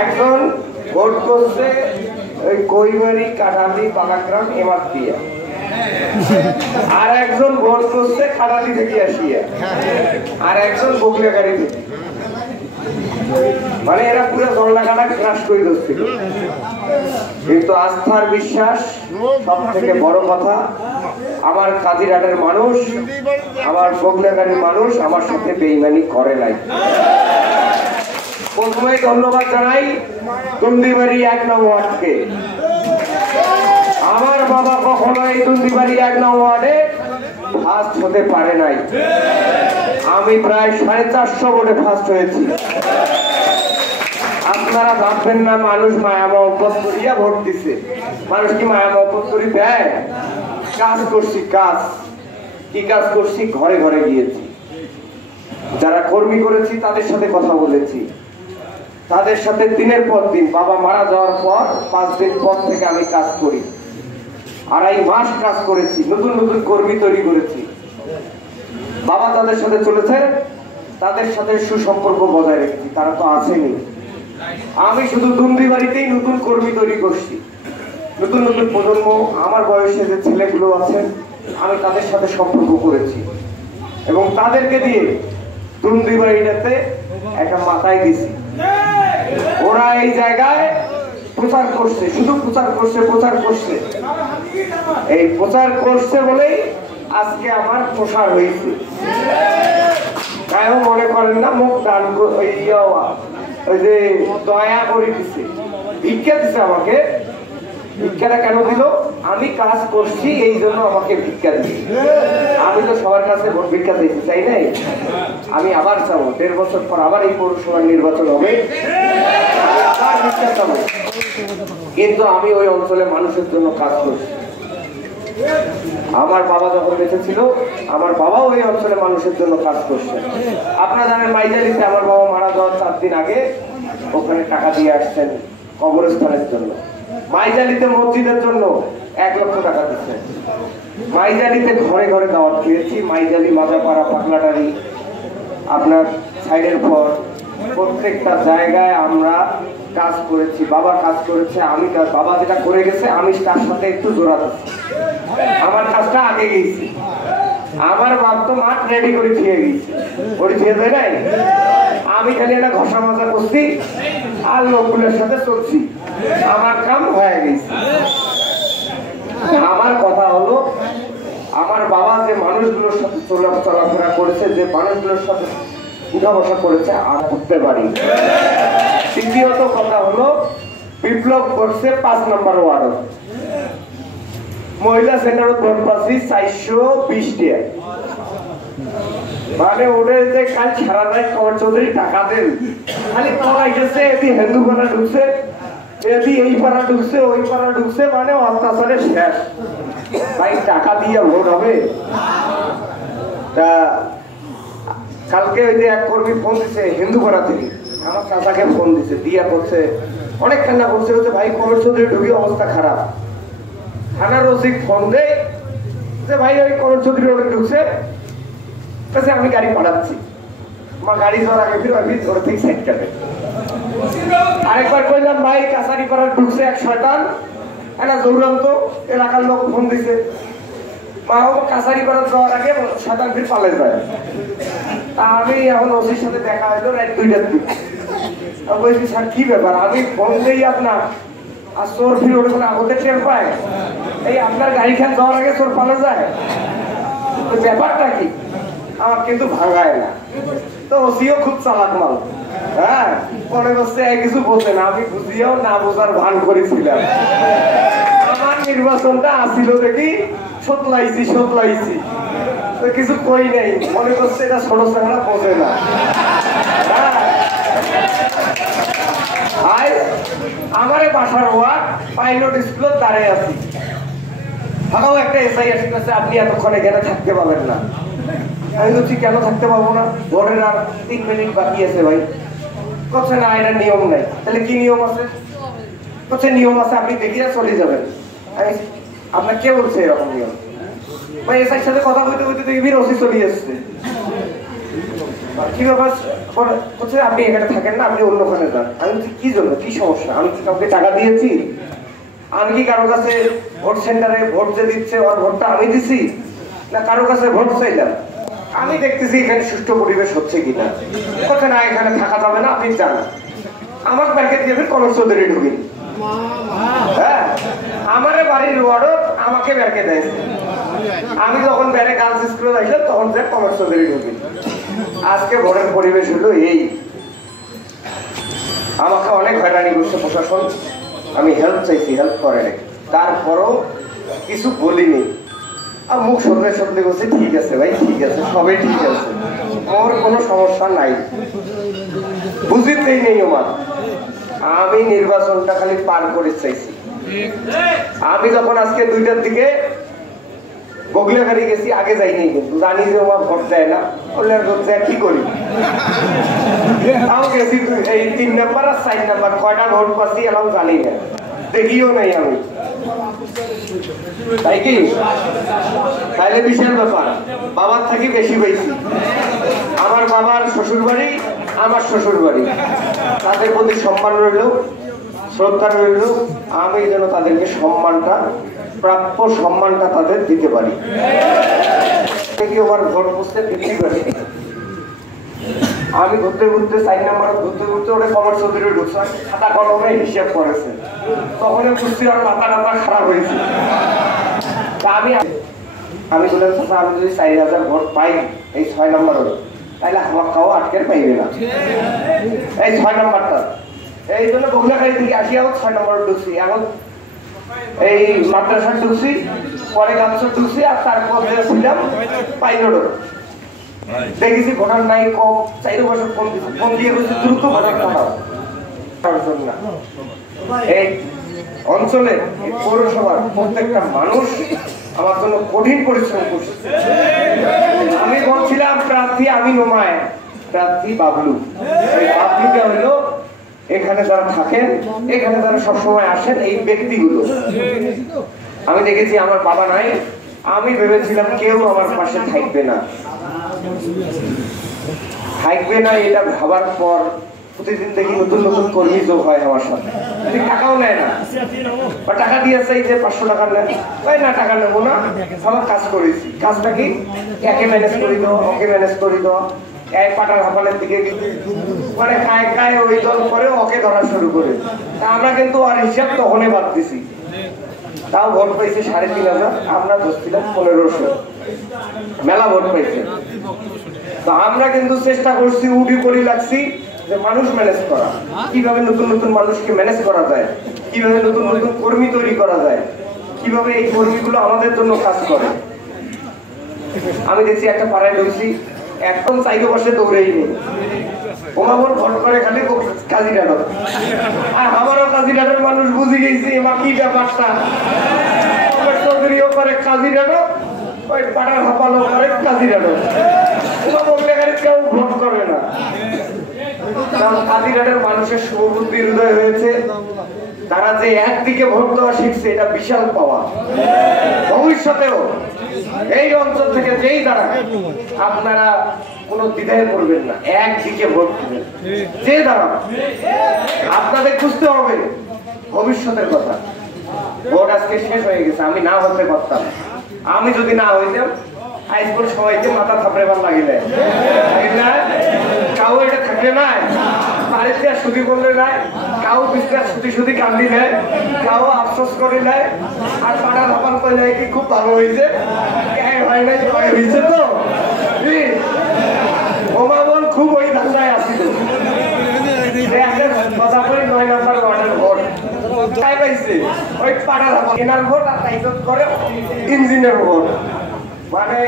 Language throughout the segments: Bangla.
একজন ভোট করছে ওই কৈমারি, কাঠালি, পালাগ্রাম, এমাতিয়া, আর একজন ভোট করছে খাটালি থেকে আসিয়া, আর একজন বগলিয়াগাড়ি থেকে। মানে এরা পুরো জল্লাকাটা ক্রাশ করে দিচ্ছিল। কিন্তু আস্থার বিশ্বাস সব থেকে বড় কথা, আমার কাজিরাটের মানুষ, আমার বগলিয়াগাড়ির মানুষ আমার সাথে বেইমানি করে নাই। প্রথমে ধন্যবাদ জানাই দুন্দিবাড়ি 1 নং ওয়ার্ডকে। আমার বাবা কখনো এই দুন্দিবাড়ি 1 নং ওয়ার্ডে ফার্স্ট হতে পারে নাই। আমি প্রায় 450 ভোটে ফার্স্ট হয়েছি। আপনারা ভাববেন না মানুষ মায়া মহব্বত করিয়া ভোট দিছে। মানুষ কি মায়া মহব্বত করি দেয়? কাজ করছি, কাজ কি কাজ করছি? ঘরে ঘরে গিয়েছি, যারা কর্মী করেছি তাদের সাথে কথা বলেছি, তাদের সাথে দিনের পর দিন। বাবা মারা যাওয়ার পর 5 দিন পর থেকে আমি কাজ করি, 2.5 মাস কাজ করেছি, নতুন নতুন কর্মী তৈরি করেছি। বাবা তাদের সাথে চলেছে, তাদের সাথে সুসম্পর্ক বজায় রেখেছি, তারা তো আসেনি। আমি শুধু দুন্দিবাড়িতেই নতুন কর্মী তৈরি করছি, নতুন নতুন প্রজন্ম, আমার বয়সে যে ছেলেগুলো আছেন আমি তাদের সাথে সম্পর্ক করেছি এবং তাদেরকে দিয়ে দুন্দিবাড়িটাতে একটা মাথায় দিছি। ওরা এই জায়গায় প্রচার করছে, শুধু প্রচার করছে, প্রচার করছে। এই প্রচার করছে বলেই আজকে আমার প্রসার হয়েছে। তাইও মনে করেন না মুখ দান ওই যে দয়া করে দিছে, ভিক্ষা দিছে আমাকে। ভিক্ষাটা কেন দিল? আমি কাজ করছি এই জন্য আমাকে ভিক্ষা দিচ্ছে। আমি তো সবার কাছে ভোট ভিক্ষা দিতে চাই নাই। আমি আবার চাবো, 1.5 বছর পর আবার এই পৌরসভার নির্বাচন হবে, আবার ভিক্ষা চাবো। কিন্তু আমি ওই অঞ্চলে মানুষের জন্য কাজ করছি। আমার বাবা যখন বেঁচে ছিল, আমার বাবাও ওই অঞ্চলে মানুষের জন্য কাজ করছে। আপনারা জানেন মাইজালিতে আমার বাবা মারা যাওয়ার 4 দিন আগে ওখানে টাকা দিয়ে আসছেন কবরস্থানের জন্য। মাইজালিতে মসজিদের জন্য 1 লক্ষ টাকা দিচ্ছেন। মাইজালিতে ঘরে ঘরে দাওয়াত খেয়েছি। মাইজালি, মাজাপাড়া, পাগলাটারি, আপনার সাইডের পর প্রত্যেকটা জায়গায় আমরা কাজ করেছি। বাবা কাজ করেছে, আমি কাজ, বাবা যেটা করে গেছে আমি তার সাথে একটু জোড়া দিচ্ছি। আমার কাজটা আগে গেছি। আমার বাপ তো মাঠ রেডি করে থিয়ে গেছে, ওরে থিয়ে দেয় নাই। আমি খালি একটা ঘষা মাজা করছি আর লোকগুলোর সাথে চলছি, আমার কাম হয়ে গেছে। আমার কথা হলো, আমার বাবা যে মানুষগুলোর সাথে চলাফেরা করেছে, যে মানুষগুলোর সাথে উঠা বসা করেছে, আর করতে পারি। দ্বিতীয়ত কথা হলো, বিপ্লব করছে 5 নম্বর ওয়ার্ড মহিলা সেন্টার ভোট পাচ্ছি 420 টাকা। মানে ওদের যে কাল সারা রাত কমর চৌধুরী টাকা দেন, খালি করাই গেছে। এদি হিন্দু পাড়া ঢুকছে, এদি এই পাড়া ঢুকছে, ওই পাড়া ঢুকছে, মানে অত্যাচারে শেষ। ভাই টাকা দিয়ে ভোট হবে? তা কালকে ওই যে এক কর্মী ফোন দিছে হিন্দু পাড়া থেকে, আমার চাচাকে ফোন দিছে, দিয়া করছে, অনেক কান্না করছে, হচ্ছে ভাই কমর চৌধুরী ঢুকি অবস্থা খারাপ। থানার ওসি ফোন দেয় যে ভাই ওই কমর চৌধুরী ওখানে ঢুকছে, আমি গাড়ি পাঠাচ্ছি। আমার গাড়ি যাওয়ার আগে ফিরে আমি ওর থেকে সাইড কাটে। আরেকবার কইলাম ভাই কাছারি পাড়া ঢুকছে 1 শয়তান, একটা জৌরান্ত এলাকার লোক ফোন দিছে, মা কাছারি পাড়া যাওয়ার আগে শয়তান ফির পালে যায়। তা আমি এখন ওসির সাথে দেখা হইলো রাত 2টার দিকে। বলছি স্যার কি ব্যাপার? আমি ফোন দিই আপনার, আর চোর ফির ওটা কোনো আগতে টের পায়? এই আপনার গাড়ি খান যাওয়ার আগে চোর পালে যায়, ব্যাপারটা কি? আমার কিন্তু ভাঙায় না। তো ওসিও খুব চালাক মাল, হ্যাঁ, পরে বসছে কিছু বোঝে না। আমি বুঝিয়েও না বোঝার ভান করেছিলাম। আমার নির্বাচনটা আসিল দেখি সতলাইছি, তো কিছু কই নাই, মনে করছে এটা ছোট চাংড়া বোঝে না। আমারে বাসার ওয়ার্ড পাইলট স্কুল দাঁড়িয়ে আছি, ফাঁকাও একটা এসআই আসি কাছে, আপনি এতক্ষণ এখানে থাকতে পারবেন না। আমি বলছি কেন থাকতে পারবো না? ভোটের আর 3 মিনিট বাকি আছে ভাই। করছে না, এটা নিয়ম নাই। তাহলে কি নিয়ম আছে? করছে নিয়ম আছে, আপনি দেখিয়ে চলে যাবেন। আপনার কে বলছে এরকম নিয়ম? ভাই এসআইর সাথে কথা বলতে বলতে দেখবি ওসি চলে এসছে। কি ব্যাপার বলছে আপনি এখানে থাকেন না, আপনি অন্যখানে যান। আমি বলছি কি জন্য, কি সমস্যা? আমি কি কাউকে টাকা দিয়েছি? আমি কি কারো কাছে ভোট সেন্টারে ভোট যে দিচ্ছে ওর ভোটটা আমি দিছি, না কারো কাছে ভোট চাইলাম? আমি দেখতেছি এখানে সুষ্ঠু পরিবেশ হচ্ছে কিনা। কথা না এখানে থাকা যাবে না, আপনি যান। আমার ব্যাংকে দিয়ে কমর চৌধুরী ঢুকিনি। হ্যাঁ, আমার বাড়ির ওয়ার্ডও আমাকে ব্যাংকে দেয়। আমি যখন ব্যারে গার্লস স্কুলে যাইলাম তখন যে কমর চৌধুরী ঢুকিনি। আজকে ভোটের পরিবেশ হলো এই। আমাকে অনেক হয়রানি করছে প্রশাসন, আমি হেল্প চাইছি, হেল্প করে নাই, তারপরও কিছু বলিনি। আর মুখ সরলে সরলে বলছে ঠিক আছে ভাই, ঠিক আছে, সবাই ঠিক আছে, ওর কোনো সমস্যা নাই, বুঝিতেই নেই আমার। আমি নির্বাচনটা খালি পার করে চাইছি। আমি যখন আজকে 2টার দিকে বগলাগাড়ি গেছি, আগে যাইনি, কিন্তু জানি যে ওমা ভোট দেয় না, ওনার ভোট দেয় কি করি। তাও গেছি এই 3 নাম্বার আর 4 নাম্বার, কয়টা ভোট পাচ্ছি এলাম জানি না, দেখিও নাই আমি। তাই কি তাইলে বিশাল ব্যাপার, বাবার থাকি বেশি পাইছি। আমার বাবার শ্বশুর বাড়ি, আমার শ্বশুর বাড়ি, তাদের প্রতি সম্মান রইল, শ্রদ্ধা রইল। আমি যেন তাদেরকে সম্মানটা, প্রাপ্য সম্মানটা তাদের দিতে পারি। আমার ভোট বুঝতে বৃদ্ধি করে আমি ঘুরতে ঘুরতে 4 নাম্বার ঘুরতে ঘুরতে ওটা কমর চৌধুরী ঢুকছে, খাতা কলমে হিসাব করেছে। তখন বুঝছি আর মাথা টাথা খারাপ হয়েছে। আমি বললাম আমি যদি 4000 ভোট পাই এই 6 নাম্বার হলো, তাহলে আমার খাওয়া আটকে পাইবে না, এই 6 নাম্বারটা। এই জন্য বগুলাখালী থেকে আসিয়াও 6 নাম্বার ঢুকছি। এখন এই মাদ্রাসা ঢুকছি, পরে গামছা ঢুকছি, আর তারপর ছিলাম পাইলট। দেখেছি ভোটার নাই কম, 4 বছর ফোন দিয়ে বলছি দ্রুত ভোটার পাঠাও। এই অঞ্চলে পৌরসভার প্রত্যেকটা মানুষ আমার জন্য কঠিন পরিশ্রম করছে। আমি বলছিলাম প্রার্থী আমি নোমায়, প্রার্থী বাবলু। এই বাবলুটা হইলো এখানে যারা থাকেন, এখানে যারা সবসময় আসেন, এই ব্যক্তিগুলো। আমি দেখেছি আমার বাবা নাই, আমি ভেবেছিলাম কেউ আমার পাশে থাকবে না, এটা ভাবার পর প্রতিদিন দেখি নতুন নতুন কর্মী যোগ হয় আমার সাথে। টাকাও নেয় না, বা টাকা দিয়েছে যে 500 টাকা নেয়, তাই না টাকা নেবো না, আমার কাজ করেছি। কাজটা কি, একে ম্যানেজ করি দাও, ওকে ম্যানেজ করি দাও, এক পাটার হাফানের দিকে মানে কায় কায় ওই দল করে ওকে ধরা শুরু করে। তা আমরা কিন্তু আর হিসাব তখনই বাদ দিছি। তাও ভোট পাইছে 3500, আমরা ধরছিলাম 1500, মেলা ভোট পাইছে। তো আমরা কিন্তু চেষ্টা করছি, উঠি করি লাগছি যে মানুষ ম্যানেজ করা, কিভাবে নতুন নতুন মানুষকে ম্যানেজ করা যায়, কিভাবে নতুন নতুন কর্মী তৈরি করা যায়, কিভাবে এই কর্মীগুলো আমাদের জন্য কাজ করে। আমি দেখছি একটা পাড়ায় ঢুকছি, একদম 4 বছর দৌড়েই নেই, ওমাবর ভোট করে খালি কাজিরাট। আর আমারও কাজিরাটের মানুষ বুঝে গেছি এবার কি ব্যাপারটা, চৌধুরীও করে কাজিরাট, ওই পাড়ার হাপালো করে কাজিরাট। কেউ ভোট করে না, কারণ কাজিরাটের মানুষের শুভবুদ্ধি হৃদয় হয়েছে। তারা যে একদিকে ভোট দেওয়া শিখছে, এটা বিশাল পাওয়া। ভবিষ্যতেও এই অঞ্চল থেকে যেই দাঁড়ায়, আপনারা কোন দ্বিধায় পড়বেন না, একদিকে ভোট দেবেন, যে দাঁড়ান। আপনাদের বুঝতে হবে ভবিষ্যতের কথা। ভোট আজকে শেষ হয়ে গেছে, আমি না হতে পারতাম। আমি যদি না হইতাম আজ করে সবাইকে মাথা থাপড়েবার লাগিলে কাউ এটা থাকলে নাই, বাড়িতে ছুটি করলে নাই, কাউ বিস্তার ছুটি কান্দি নেয়, কাউ আফসোস করে নেয়, আর পাড়া ধাপান করে নেয় কি খুব ভালো হয়েছে, হয় নাই হয়েছে। তো ওমা বল খুব ওই ধান্দায় আসিল। কথা বলি 9 নম্বর ওয়ার্ডের ভোট পাইছে, ওই পাড়া ধাপান এনার ভোট, আর তাই করে ইঞ্জিনের ভোট। মানে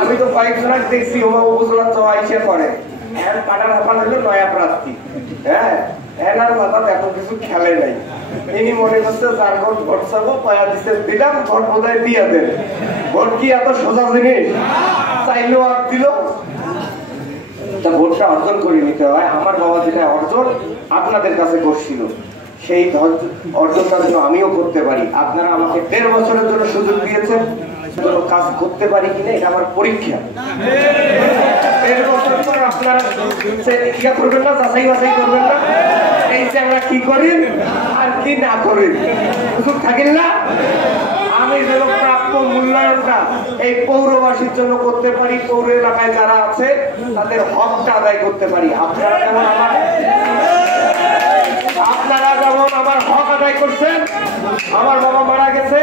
আমি তো কয়েকজনের দেখছি ওমা উপজেলা চয়েসে করে, পাড়ার হাপান হলো নয়া প্রার্থী। হ্যাঁ, এনার মাথা এত কিছু খেলে নাই। ইনি মনে করছে যার ভোট চাবো পয়া দিতে দিলাম, ভোট বোধহয় দিয়ে দেন। ভোট কি এত সোজা জিনিস, চাইলেও আর দিল। তা ভোটটা অর্জন করে নিতে হয়। আমার বাবা যেটা অর্জন আপনাদের কাছে করছিল, সেই অর্জনটা যেন আমিও করতে পারি। আপনারা আমাকে 1.5 বছরের জন্য সুযোগ দিয়েছেন, কাজ করতে পারি কিনা এটা আমার পরীক্ষা। 1.5 বছর পর আপনার আপনারা ইয়া করবেন না, যাচাই বাছাই করবেন না এই যে আমরা কি করি আর কি না করি, সুযোগ থাকেন না। আমি যেন প্রাপ্য মূল্যায়নটা এই পৌরবাসীর জন্য করতে পারি, পৌর এলাকায় যারা আছে তাদের হকটা আদায় করতে পারি। আপনারা যেমন আমার হক আদায় করছেন, আমার বাবা মারা গেছে,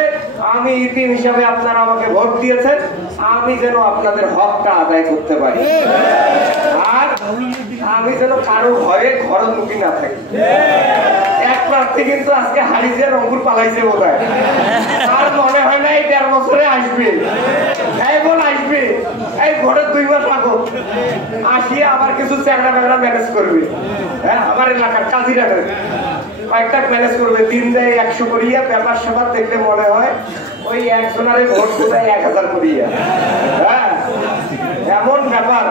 আমি ইতিম হিসাবে আপনারা আমাকে ভোট দিয়েছেন, আমি যেন আপনাদের হকটা আদায় করতে পারি। আর আমি যেন কারো ভয়ে ঘরমুখী না থাকি। এক প্রার্থী কিন্তু আজকে হারিয়ে রংপুর পালাইছে বোধ হয়, আর মনে হয় না এই ১.৫ বছরে আসবে। এই বল আসবে, এই ভোটের ২ মাস আগো আসিয়া আবার কিছু চ্যাংড়া ব্যাংড়া ম্যানেজ করবে। হ্যাঁ, আমার এলাকার কাজিরাটের কয়েকটা ম্যানেজ করবে, দিন দেয় ১০০ করিয়া, ব্যাপার স্যাপার দেখলে মনে হয় ওই একজনারে ভোট দেয় ১,০০০ করিয়া। হ্যাঁ, এমন ব্যাপার।